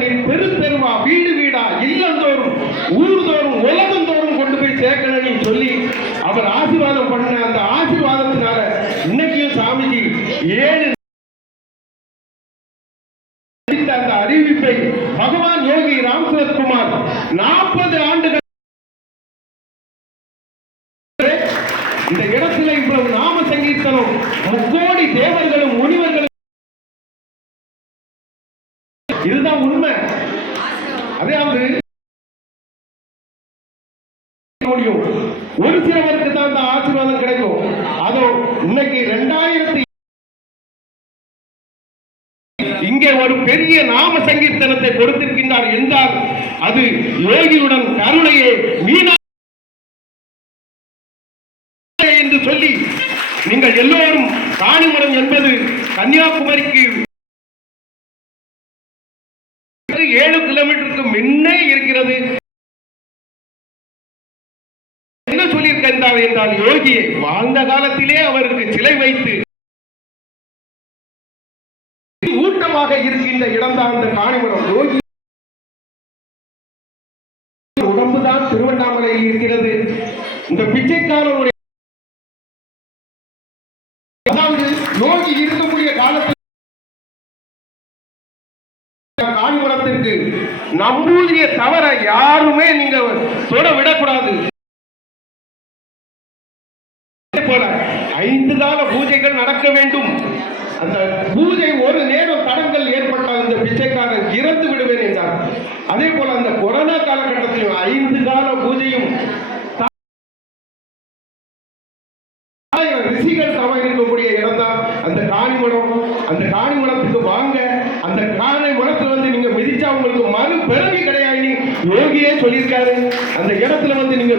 நீர் பெருத்தெருவா வீடு வீடா இல்லந்தோறும் ஊர்தோறும் உலகந்தோறும் கொண்டு போய் சேர்க்கணும்னு சொல்லி அவர் ஆசீர்வாதம் பண்ண அந்த ஆசீர்வாதத்தினால இன்னைக்கும் சாமிஜி 7 அந்த அறிவிப்பை பகவான் யோகி ராம் சரத்குமார் 40 ஆண்டுகள் இந்த இடத்துல இவ்வளவு நாம சங்கீர்த்தனம் 3 கோடி தேவர்களும் முனிவர்களும், இதுதான் உண்மை. அதாவது முடியும் ஒரு சிலவருக்கு தான் அந்த ஆசீர்வாதம் கிடைக்கும். அதோ இன்னைக்கு 2000 இங்கே ஒரு பெரிய நாம சங்கீர்த்தனத்தை கொடுத்திருக்கின்றார் என்றால் அது யோகியுடன் கருணையே மீனா என்று சொல்லி நீங்கள் எல்லோரும் காணிமடம் என்பது கன்னியாகுமரிக்கு 7 கிலோமீட்டருக்கு முன்னே இருக்கிறது. என்ன சொல்லியிருக்கின்றார் என்றால் யோகி வாழ்ந்த காலத்திலே அவருக்கு சிலை வைத்து ஊட்டமாக இருக்கின்ற இடம்தான் அந்த காணிமடம். யோகி உடம்புதான் திருவண்ணாமலையில் இருக்கிறது. இந்த பிச்சைக்காரனுடைய அதாவது யோகி இருக்கக்கூடிய காலத்தில் காணிமடத்திற்கு நம்பூதிரியை தவிர யாருமே நீங்க தொட விடக்கூடாது. போல 5 கால பூஜைகள் நடக்க வேண்டும். அந்த பூஜை ஒரு நேரம் தடங்கள் ஏற்பட்டால் இந்த பிச்சைக்காரர் இறந்து விடுவேன் என்றார். அதே போல அந்த கொரோனா காலகட்டத்தில் 5 கால பூஜையும் ரிஷிகள் தவ இருக்கக்கூடிய இடம் தான் அந்த காணிமடம். அந்த காணிமடத்துக்கு வாங்க. அந்த காணிமடத்துல வந்து நீங்க மிதிச்சா உங்களுக்கு மறு பிறவி கிடையாது யோகியே சொல்லியிருக்காரு. அந்த இடத்துல வந்து நீங்க